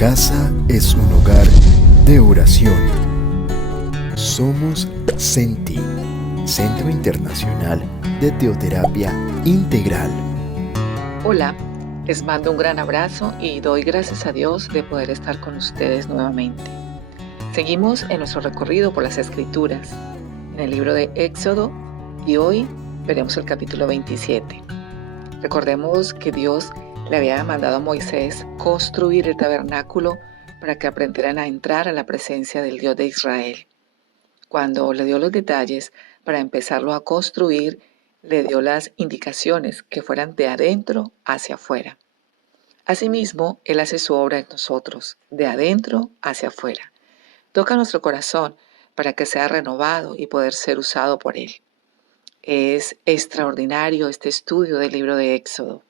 casa es un lugar de oración. Somos CENTI, Centro Internacional de Teoterapia Integral. Hola, les mando un gran abrazo y doy gracias a Dios de poder estar con ustedes nuevamente. Seguimos en nuestro recorrido por las Escrituras, en el libro de Éxodo, y hoy veremos el capítulo 27. Recordemos que Dios le había mandado a Moisés construir el tabernáculo para que aprendieran a entrar a la presencia del Dios de Israel. Cuando le dio los detalles para empezarlo a construir, le dio las indicaciones que fueran de adentro hacia afuera. Asimismo, Él hace su obra en nosotros, de adentro hacia afuera. Toca nuestro corazón para que sea renovado y poder ser usado por Él. Es extraordinario este estudio del libro de Éxodo.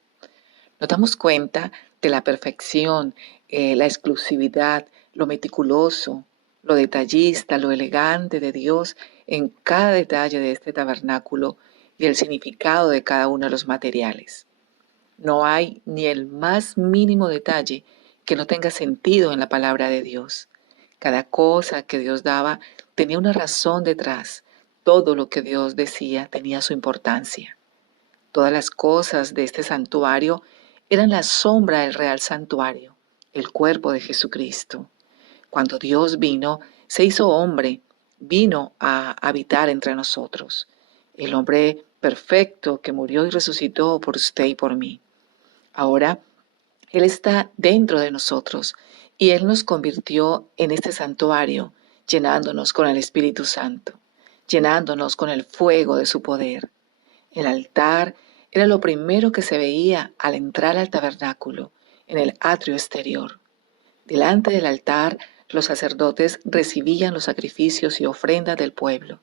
Nos damos cuenta de la perfección, la exclusividad, lo meticuloso, lo detallista, lo elegante de Dios en cada detalle de este tabernáculo y el significado de cada uno de los materiales. No hay ni el más mínimo detalle que no tenga sentido en la palabra de Dios. Cada cosa que Dios daba tenía una razón detrás. Todo lo que Dios decía tenía su importancia. Todas las cosas de este santuario eran la sombra del real santuario, el cuerpo de Jesucristo. Cuando Dios vino, se hizo hombre, vino a habitar entre nosotros. El hombre perfecto que murió y resucitó por usted y por mí. Ahora, Él está dentro de nosotros y Él nos convirtió en este santuario, llenándonos con el Espíritu Santo, llenándonos con el fuego de su poder. El altar era lo primero que se veía al entrar al tabernáculo, en el atrio exterior. Delante del altar, los sacerdotes recibían los sacrificios y ofrendas del pueblo,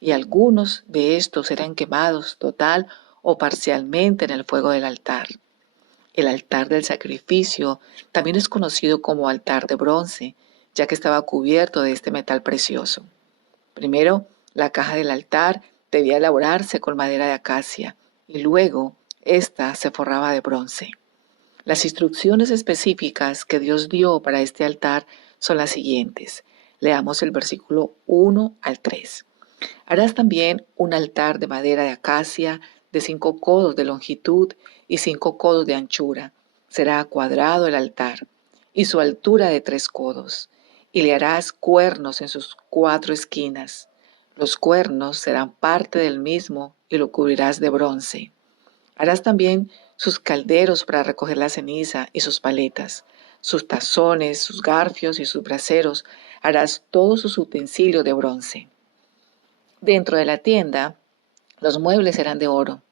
y algunos de estos eran quemados total o parcialmente en el fuego del altar. El altar del sacrificio también es conocido como altar de bronce, ya que estaba cubierto de este metal precioso. Primero, la caja del altar debía elaborarse con madera de acacia y luego ésta se forraba de bronce. Las instrucciones específicas que Dios dio para este altar son las siguientes. Leamos el versículo 1 al 3. Harás también un altar de madera de acacia de 5 codos de longitud y 5 codos de anchura. Será cuadrado el altar y su altura de 3 codos. Y le harás cuernos en sus 4 esquinas. Los cuernos serán parte del mismo y lo cubrirás de bronce. Harás también sus calderos para recoger la ceniza y sus paletas, sus tazones, sus garfios y sus braseros. Harás todos sus utensilios de bronce. Dentro de la tienda, los muebles eran de oro,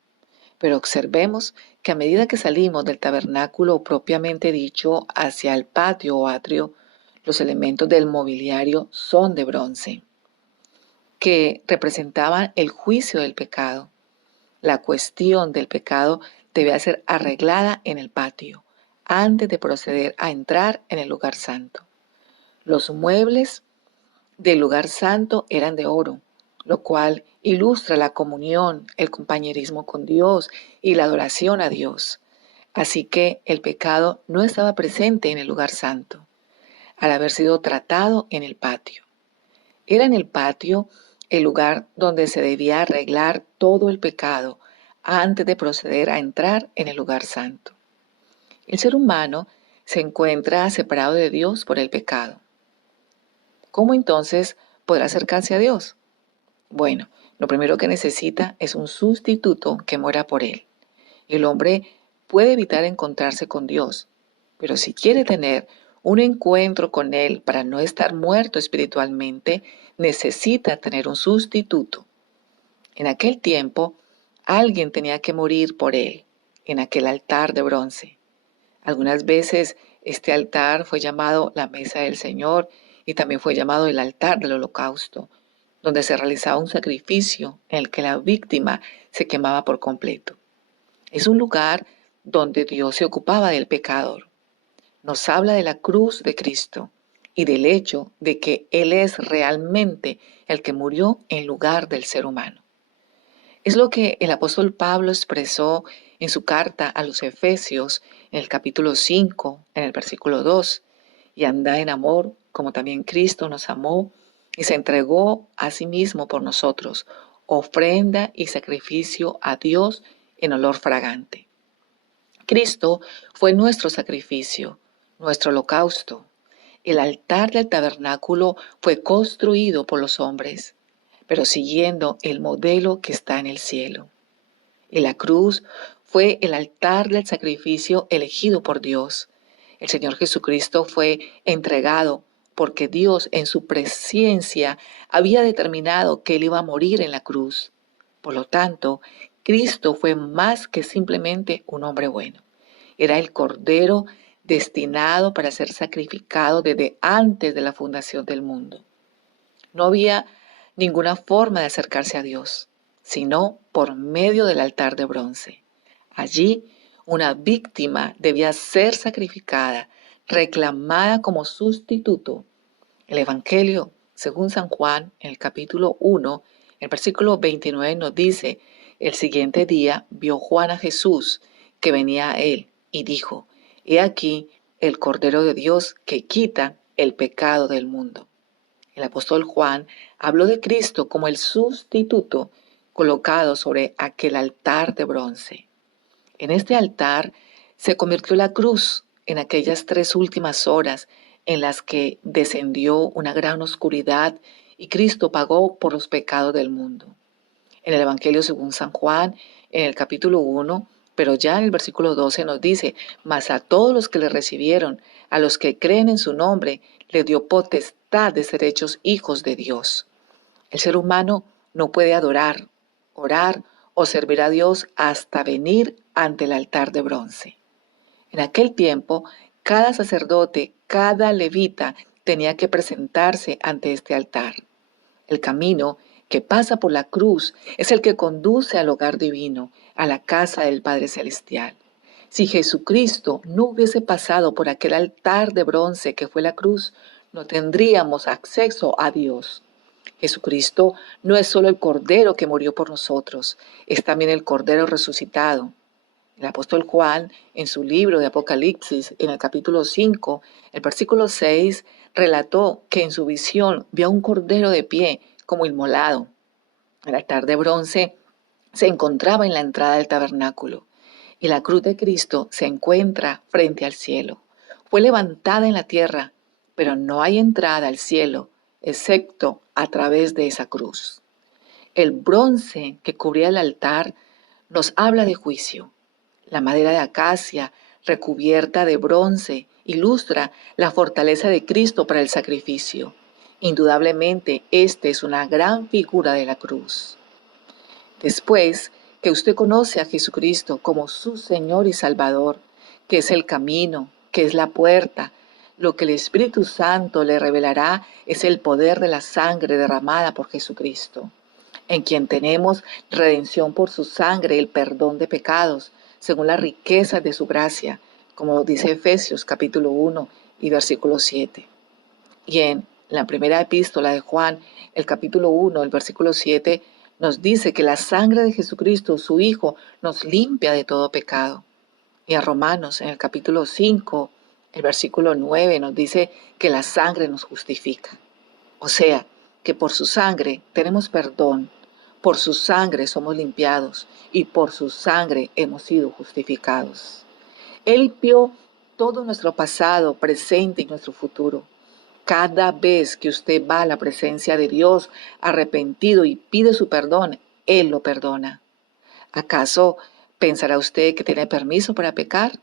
pero observemos que a medida que salimos del tabernáculo propiamente dicho hacia el patio o atrio, los elementos del mobiliario son de bronce, que representaban el juicio del pecado. La cuestión del pecado debía ser arreglada en el patio, antes de proceder a entrar en el lugar santo. Los muebles del lugar santo eran de oro, lo cual ilustra la comunión, el compañerismo con Dios y la adoración a Dios. Así que el pecado no estaba presente en el lugar santo, al haber sido tratado en el patio. Era en el patio el lugar donde se debía arreglar todo el pecado antes de proceder a entrar en el lugar santo. El ser humano se encuentra separado de Dios por el pecado. ¿Cómo entonces podrá acercarse a Dios? Bueno, lo primero que necesita es un sustituto que muera por él. El hombre puede evitar encontrarse con Dios, pero si quiere tener un encuentro con Él para no estar muerto espiritualmente, necesita tener un sustituto. En aquel tiempo, alguien tenía que morir por Él, en aquel altar de bronce. Algunas veces este altar fue llamado la mesa del Señor y también fue llamado el altar del holocausto, donde se realizaba un sacrificio en el que la víctima se quemaba por completo. Es un lugar donde Dios se ocupaba del pecador. Nos habla de la cruz de Cristo y del hecho de que Él es realmente el que murió en lugar del ser humano. Es lo que el apóstol Pablo expresó en su carta a los Efesios en el capítulo 5, en el versículo 2, y andad en amor, como también Cristo nos amó y se entregó a sí mismo por nosotros, ofrenda y sacrificio a Dios en olor fragante. Cristo fue nuestro sacrificio, nuestro holocausto. El altar del tabernáculo fue construido por los hombres, pero siguiendo el modelo que está en el cielo. Y la cruz fue el altar del sacrificio elegido por Dios. El Señor Jesucristo fue entregado porque Dios en su presciencia había determinado que Él iba a morir en la cruz. Por lo tanto, Cristo fue más que simplemente un hombre bueno. Era el Cordero destinado para ser sacrificado desde antes de la fundación del mundo. No había ninguna forma de acercarse a Dios, sino por medio del altar de bronce. Allí, una víctima debía ser sacrificada, reclamada como sustituto. El Evangelio, según San Juan, en el capítulo 1, el versículo 29 nos dice: el siguiente día vio Juan a Jesús que venía a él y dijo: He aquí el Cordero de Dios que quita el pecado del mundo. El apóstol Juan habló de Cristo como el sustituto colocado sobre aquel altar de bronce. En este altar se convirtió la cruz en aquellas 3 últimas horas en las que descendió una gran oscuridad y Cristo pagó por los pecados del mundo. En el Evangelio según San Juan, en el capítulo 1, pero ya en el versículo 12 nos dice: mas a todos los que le recibieron, a los que creen en su nombre, le dio potestad de ser hechos hijos de Dios. El ser humano no puede adorar, orar o servir a Dios hasta venir ante el altar de bronce. En aquel tiempo, cada sacerdote, cada levita tenía que presentarse ante este altar. El camino que pasa por la cruz es el que conduce al hogar divino, a la casa del Padre Celestial. Si Jesucristo no hubiese pasado por aquel altar de bronce que fue la cruz, no tendríamos acceso a Dios. Jesucristo no es solo el Cordero que murió por nosotros, es también el Cordero resucitado. El apóstol Juan, en su libro de Apocalipsis, en el capítulo 5, el versículo 6, relató que en su visión vio a un cordero de pie como inmolado. El altar de bronce se encontraba en la entrada del tabernáculo y la cruz de Cristo se encuentra frente al cielo. Fue levantada en la tierra, pero no hay entrada al cielo excepto a través de esa cruz. El bronce que cubría el altar nos habla de juicio. La madera de acacia recubierta de bronce ilustra la fortaleza de Cristo para el sacrificio. Indudablemente, esta es una gran figura de la cruz. Después que usted conoce a Jesucristo como su Señor y Salvador, que es el camino, que es la puerta, lo que el Espíritu Santo le revelará es el poder de la sangre derramada por Jesucristo, en quien tenemos redención por su sangre, el perdón de pecados, según la riqueza de su gracia, como dice Efesios capítulo 1 y versículo 7. Y en la primera epístola de Juan, el capítulo 1, el versículo 7, nos dice que la sangre de Jesucristo, su Hijo, nos limpia de todo pecado. Y a Romanos, en el capítulo 5, el versículo 9, nos dice que la sangre nos justifica. O sea, que por su sangre tenemos perdón, por su sangre somos limpiados y por su sangre hemos sido justificados. Él vio todo nuestro pasado, presente y nuestro futuro. Cada vez que usted va a la presencia de Dios arrepentido y pide su perdón, Él lo perdona. ¿Acaso pensará usted que tiene permiso para pecar?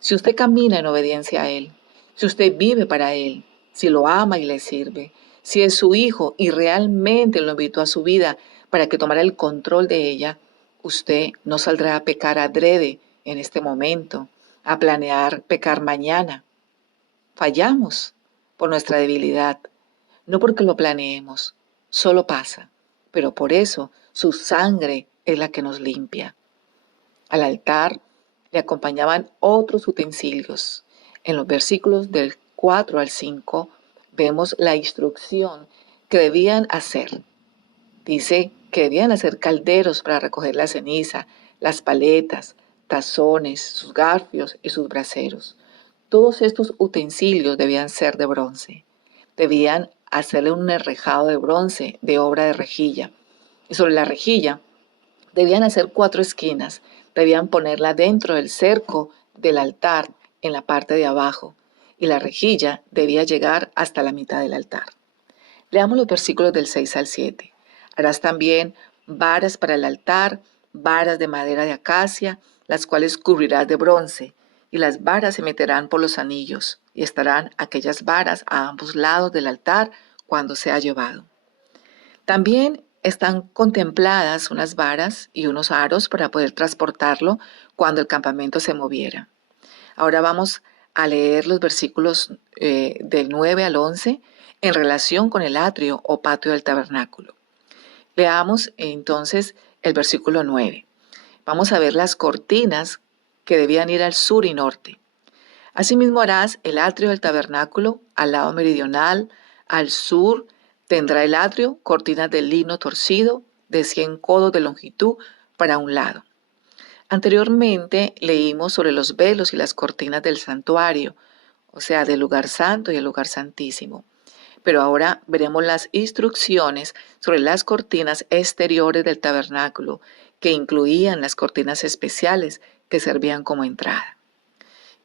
Si usted camina en obediencia a Él, si usted vive para Él, si lo ama y le sirve, si es su hijo y realmente lo invitó a su vida para que tomara el control de ella, usted no saldrá a pecar adrede en este momento, a planear pecar mañana. Fallamos por nuestra debilidad, no porque lo planeemos, solo pasa, pero por eso su sangre es la que nos limpia. Al altar le acompañaban otros utensilios. En los versículos del 4 al 5 vemos la instrucción que debían hacer. Dice que debían hacer calderos para recoger la ceniza, las paletas, tazones, sus garfios y sus braseros. Todos estos utensilios debían ser de bronce. Debían hacerle un enrejado de bronce de obra de rejilla. Y sobre la rejilla debían hacer 4 esquinas. Debían ponerla dentro del cerco del altar en la parte de abajo. Y la rejilla debía llegar hasta la mitad del altar. Leamos los versículos del 6 al 7. Harás también varas para el altar, varas de madera de acacia, las cuales cubrirás de bronce, y las varas se meterán por los anillos, y estarán aquellas varas a ambos lados del altar cuando sea llevado. También están contempladas unas varas y unos aros para poder transportarlo cuando el campamento se moviera. Ahora vamos a leer los versículos del 9 al 11 en relación con el atrio o patio del tabernáculo. Leamos entonces el versículo 9. Vamos a ver las cortinas que debían ir al sur y norte. Asimismo harás el atrio del tabernáculo al lado meridional, al sur tendrá el atrio cortinas de lino torcido de 100 codos de longitud para un lado. Anteriormente leímos sobre los velos y las cortinas del santuario, o sea, del lugar santo y el lugar santísimo. Pero ahora veremos las instrucciones sobre las cortinas exteriores del tabernáculo, que incluían las cortinas especiales que servían como entrada.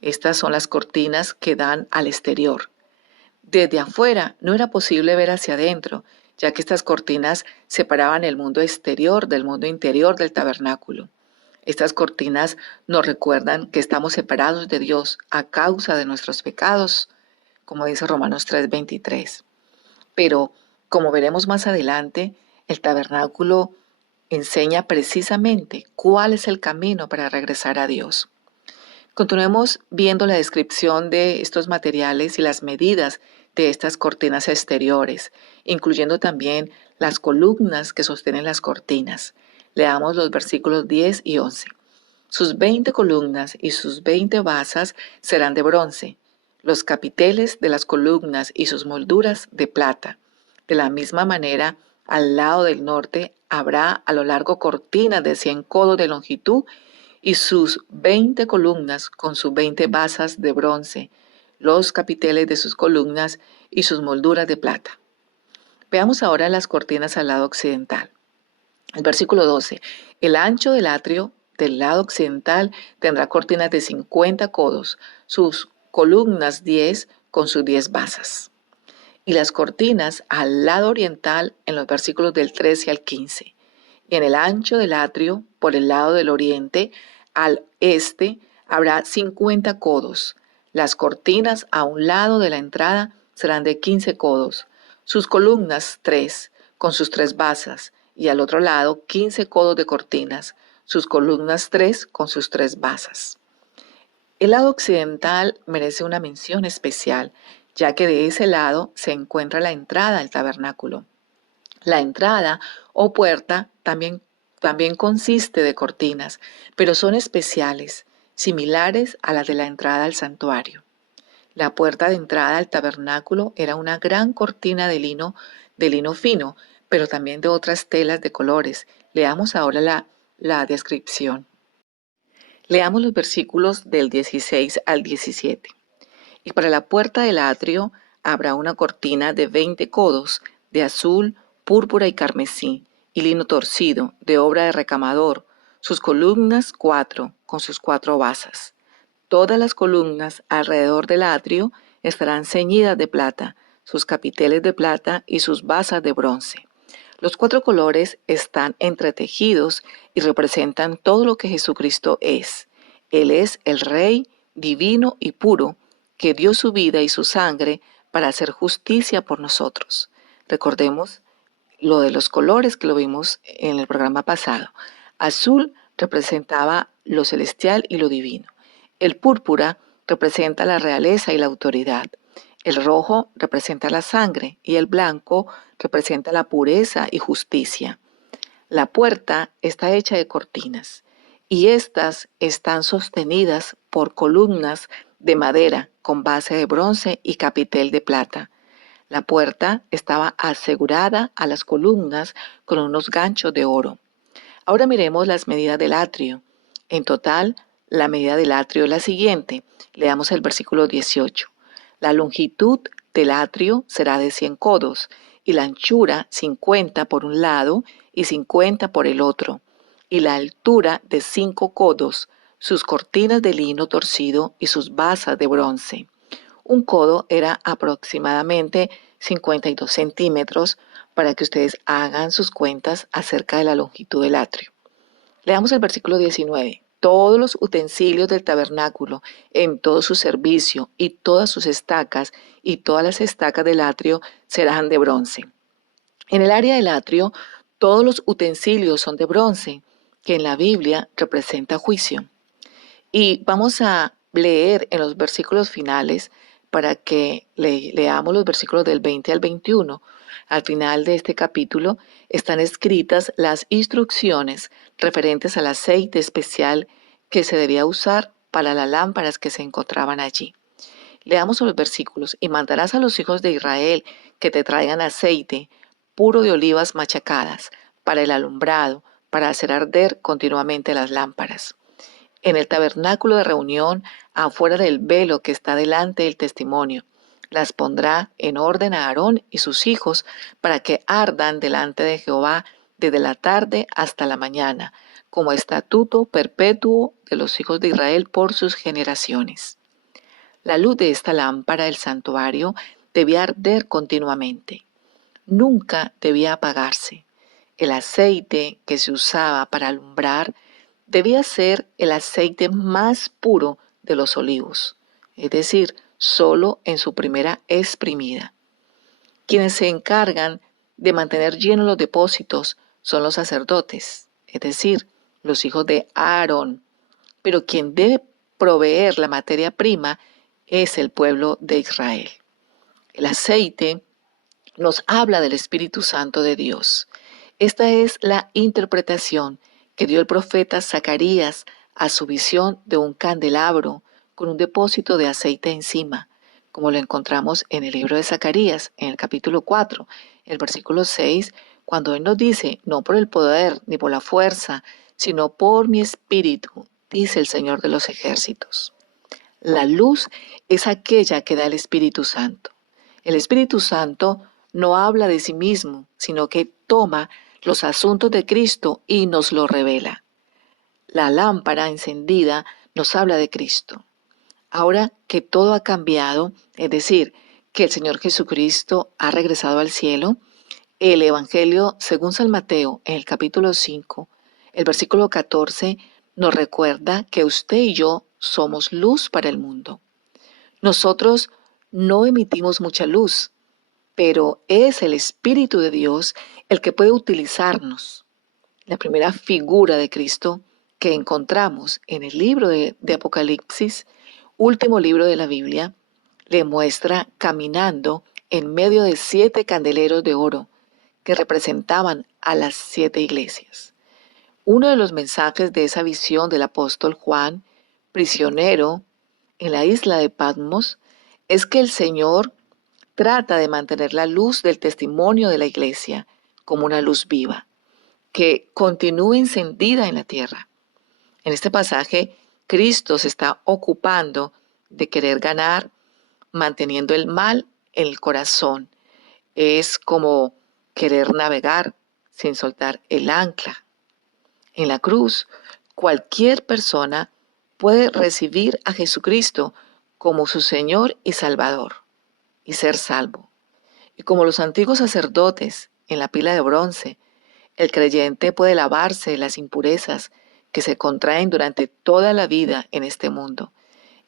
Estas son las cortinas que dan al exterior. Desde afuera no era posible ver hacia adentro, ya que estas cortinas separaban el mundo exterior del mundo interior del tabernáculo. Estas cortinas nos recuerdan que estamos separados de Dios a causa de nuestros pecados, como dice Romanos 3:23. Pero, como veremos más adelante, el tabernáculo enseña precisamente cuál es el camino para regresar a Dios. Continuemos viendo la descripción de estos materiales y las medidas de estas cortinas exteriores, incluyendo también las columnas que sostienen las cortinas. Leamos los versículos 10 y 11. Sus 20 columnas y sus 20 basas serán de bronce, los capiteles de las columnas y sus molduras de plata. De la misma manera, al lado del norte habrá a lo largo cortinas de 100 codos de longitud y sus 20 columnas con sus 20 basas de bronce, los capiteles de sus columnas y sus molduras de plata. Veamos ahora las cortinas al lado occidental. El versículo 12. El ancho del atrio del lado occidental tendrá cortinas de 50 codos, sus columnas 10 con sus 10 basas. Y las cortinas al lado oriental en los versículos del 13 al 15. Y en el ancho del atrio, por el lado del oriente, al este, habrá 50 codos. Las cortinas a un lado de la entrada serán de 15 codos. Sus columnas 3, con sus 3 basas, y al otro lado 15 codos de cortinas. Sus columnas 3, con sus 3 basas. El lado occidental merece una mención especial, ya que de ese lado se encuentra la entrada al tabernáculo. La entrada o puerta también consiste de cortinas, pero son especiales, similares a las de la entrada al santuario. La puerta de entrada al tabernáculo era una gran cortina de lino fino, pero también de otras telas de colores. Leamos ahora la descripción. Leamos los versículos del 16 al 17. Y para la puerta del atrio habrá una cortina de 20 codos, de azul, púrpura y carmesí, y lino torcido, de obra de recamador, sus columnas 4, con sus 4 basas. Todas las columnas alrededor del atrio estarán ceñidas de plata, sus capiteles de plata y sus basas de bronce. Los 4 colores están entretejidos y representan todo lo que Jesucristo es. Él es el Rey divino y puro, que dio su vida y su sangre para hacer justicia por nosotros. Recordemos lo de los colores que lo vimos en el programa pasado. Azul representaba lo celestial y lo divino. El púrpura representa la realeza y la autoridad. El rojo representa la sangre y el blanco representa la pureza y justicia. La puerta está hecha de cortinas y estas están sostenidas por columnas de madera con base de bronce y capitel de plata. La puerta estaba asegurada a las columnas con unos ganchos de oro. Ahora miremos las medidas del atrio. En total, La medida del atrio es la siguiente. Leamos el versículo 18. La longitud del atrio será de 100 codos y la anchura 50 por un lado y 50 por el otro, y la altura de 5 codos, sus cortinas de lino torcido y sus basas de bronce. Un codo era aproximadamente 52 centímetros para que ustedes hagan sus cuentas acerca de la longitud del atrio. Leamos el versículo 19. Todos los utensilios del tabernáculo en todo su servicio y todas sus estacas y todas las estacas del atrio serán de bronce. En el área del atrio, todos los utensilios son de bronce, que en la Biblia representa juicio. Y vamos a leer en los versículos finales para que leamos los versículos del 20 al 21. Al final de este capítulo están escritas las instrucciones referentes al aceite especial que se debía usar para las lámparas que se encontraban allí. Leamos los versículos. Y mandarás a los hijos de Israel que te traigan aceite puro de olivas machacadas para el alumbrado, para hacer arder continuamente las lámparas. En el tabernáculo de reunión, afuera del velo que está delante del testimonio, las pondrá en orden a Aarón y sus hijos para que ardan delante de Jehová desde la tarde hasta la mañana, como estatuto perpetuo de los hijos de Israel por sus generaciones. La luz de esta lámpara del santuario debía arder continuamente. Nunca debía apagarse. El aceite que se usaba para alumbrar debía ser el aceite más puro de los olivos, es decir, solo en su primera exprimida. Quienes se encargan de mantener llenos los depósitos son los sacerdotes, es decir, los hijos de Aarón, pero quien debe proveer la materia prima es el pueblo de Israel. El aceite nos habla del Espíritu Santo de Dios. Esta es la interpretación que dio el profeta Zacarías a su visión de un candelabro con un depósito de aceite encima, como lo encontramos en el libro de Zacarías, en el capítulo 4, el versículo 6, cuando él nos dice, no por el poder ni por la fuerza, sino por mi espíritu, dice el Señor de los ejércitos. La luz es aquella que da el Espíritu Santo. El Espíritu Santo no habla de sí mismo, sino que toma los asuntos de Cristo y nos lo revela. La lámpara encendida nos habla de Cristo. Ahora que todo ha cambiado, es decir, que el Señor Jesucristo ha regresado al cielo, el Evangelio según San Mateo en el capítulo 5, el versículo 14, nos recuerda que usted y yo somos luz para el mundo. Nosotros no emitimos mucha luz, pero es el Espíritu de Dios el que puede utilizarnos. La primera figura de Cristo que encontramos en el libro de Apocalipsis, último libro de la Biblia, le muestra caminando en medio de 7 candeleros de oro que representaban a las 7 iglesias. Uno de los mensajes de esa visión del apóstol Juan, prisionero en la isla de Patmos, es que el Señor trata de mantener la luz del testimonio de la iglesia como una luz viva, que continúe encendida en la tierra. En este pasaje, Cristo se está ocupando de querer ganar, manteniendo el mal en el corazón. Es como querer navegar sin soltar el ancla. En la cruz, cualquier persona puede recibir a Jesucristo como su Señor y Salvador y ser salvo. Y como los antiguos sacerdotes en la pila de bronce, el creyente puede lavarse de las impurezas que se contraen durante toda la vida en este mundo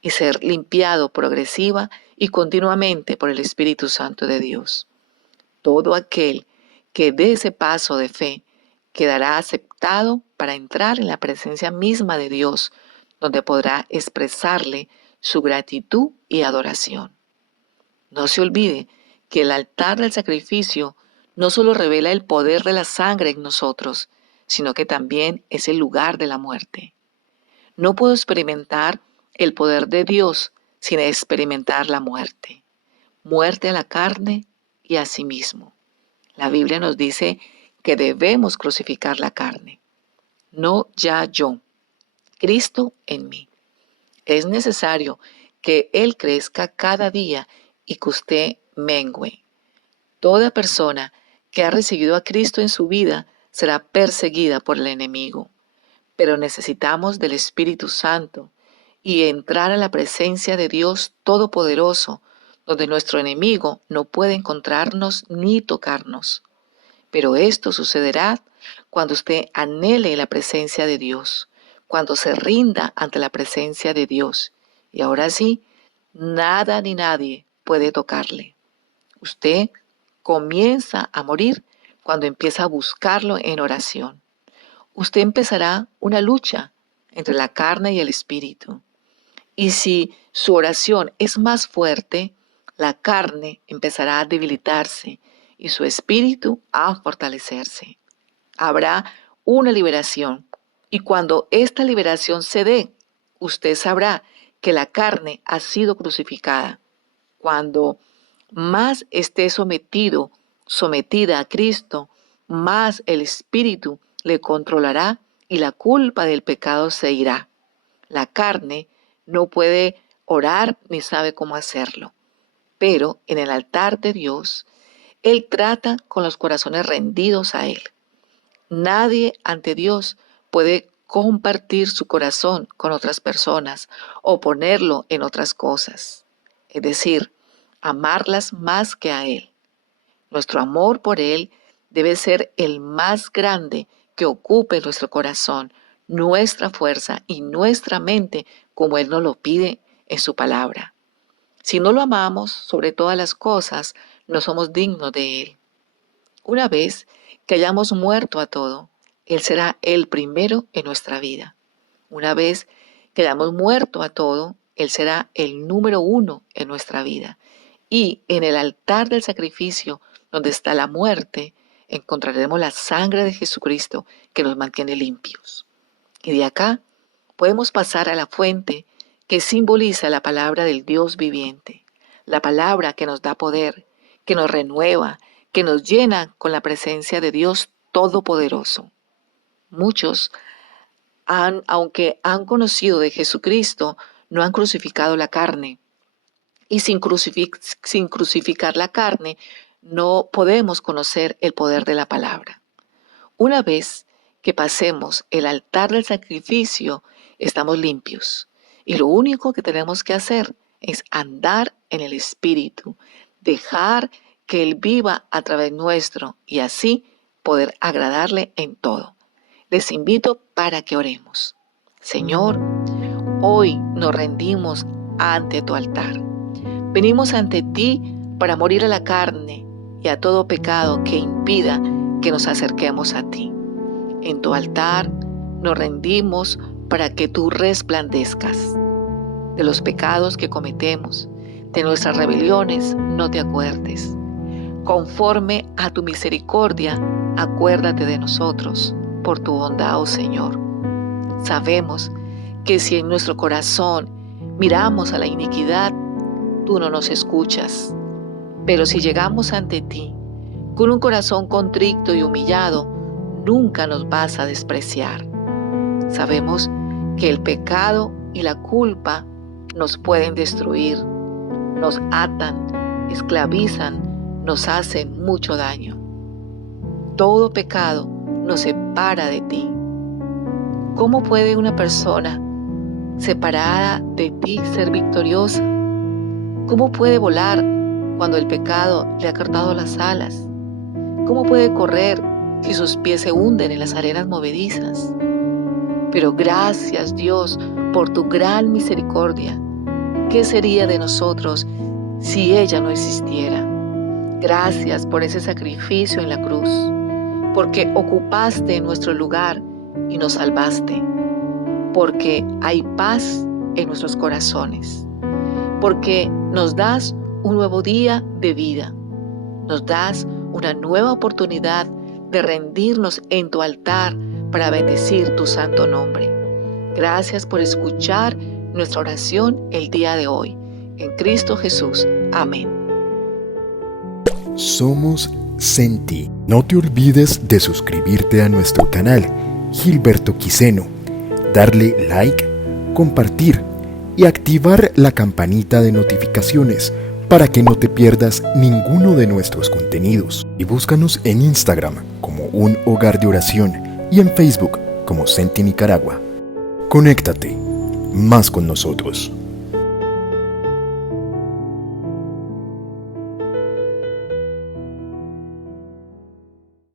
y ser limpiado progresiva y continuamente por el Espíritu Santo de Dios. Todo aquel que dé ese paso de fe quedará aceptado para entrar en la presencia misma de Dios, donde podrá expresarle su gratitud y adoración. No se olvide que el altar del sacrificio no solo revela el poder de la sangre en nosotros, sino que también es el lugar de la muerte. No puedo experimentar el poder de Dios sin experimentar la muerte. Muerte a la carne y a sí mismo. La Biblia nos dice que debemos crucificar la carne. No ya yo, Cristo en mí. Es necesario que Él crezca cada día y que usted mengüe. Toda persona que ha recibido a Cristo en su vida será perseguida por el enemigo, pero necesitamos del Espíritu Santo y entrar a la presencia de Dios Todopoderoso, donde nuestro enemigo no puede encontrarnos ni tocarnos. Pero esto sucederá cuando usted anhele la presencia de Dios, cuando se rinda ante la presencia de Dios. Y ahora sí, nada ni nadie puede tocarle. Usted comienza a morir cuando empieza a buscarlo en oración. Usted empezará una lucha entre la carne y el espíritu. Y si su oración es más fuerte, la carne empezará a debilitarse y su espíritu a fortalecerse. Habrá una liberación y cuando esta liberación se dé, usted sabrá que la carne ha sido crucificada. Cuando más esté sometida a Cristo, más el espíritu le controlará y la culpa del pecado se irá. La carne no puede orar ni sabe cómo hacerlo, pero en el altar de Dios, Él trata con los corazones rendidos a Él. Nadie ante Dios puede compartir su corazón con otras personas o ponerlo en otras cosas, es decir, amarlas más que a Él. Nuestro amor por Él debe ser el más grande que ocupe nuestro corazón, nuestra fuerza y nuestra mente, como Él nos lo pide en su palabra. Si no lo amamos sobre todas las cosas, no somos dignos de Él. Una vez que hayamos muerto a todo, Él será el primero en nuestra vida. Una vez que hayamos muerto a todo, Él será el número 1 en nuestra vida. Y en el altar del sacrificio, donde está la muerte, encontraremos la sangre de Jesucristo que nos mantiene limpios. Y de acá podemos pasar a la fuente que simboliza la palabra del Dios viviente, la palabra que nos da poder, que nos renueva, que nos llena con la presencia de Dios Todopoderoso. Muchos, aunque han conocido de Jesucristo, no han crucificado la carne. Y sin crucificar la carne, no podemos conocer el poder de la palabra. Una vez que pasemos el altar del sacrificio, estamos limpios. Y lo único que tenemos que hacer es andar en el Espíritu, dejar que Él viva a través nuestro y así poder agradarle en todo. Les invito para que oremos. Señor, hoy nos rendimos ante tu altar. Venimos ante ti para morir a la carne y a todo pecado que impida que nos acerquemos a ti. En tu altar nos rendimos para que tú resplandezcas. De los pecados que cometemos, de nuestras rebeliones, no te acuerdes. Conforme a tu misericordia, acuérdate de nosotros, por tu bondad, oh Señor. Sabemos que si en nuestro corazón miramos a la iniquidad, tú no nos escuchas. Pero si llegamos ante ti con un corazón contrito y humillado, nunca nos vas a despreciar. Sabemos que el pecado y la culpa nos pueden destruir, nos atan, esclavizan, nos hacen mucho daño. Todo pecado nos separa de ti. ¿Cómo puede una persona separada de ti ser victoriosa? ¿Cómo puede volar cuando el pecado le ha cortado las alas? ¿Cómo puede correr si sus pies se hunden en las arenas movedizas? Pero gracias, Dios, por tu gran misericordia. ¿Qué sería de nosotros si ella no existiera? Gracias por ese sacrificio en la cruz, porque ocupaste nuestro lugar y nos salvaste, porque hay paz en nuestros corazones, porque nos das un nuevo día de vida, nos das una nueva oportunidad de rendirnos en tu altar para bendecir tu santo nombre. Gracias por escuchar nuestra oración el día de hoy. En Cristo Jesús. Amén. Somos Senti. No te olvides de suscribirte a nuestro canal, Gilberto Quiseno. darle like, compartir y activar la campanita de notificaciones para que no te pierdas ninguno de nuestros contenidos. Y búscanos en Instagram como Un Hogar de Oración y en Facebook como Senti Nicaragua. Conéctate más con nosotros.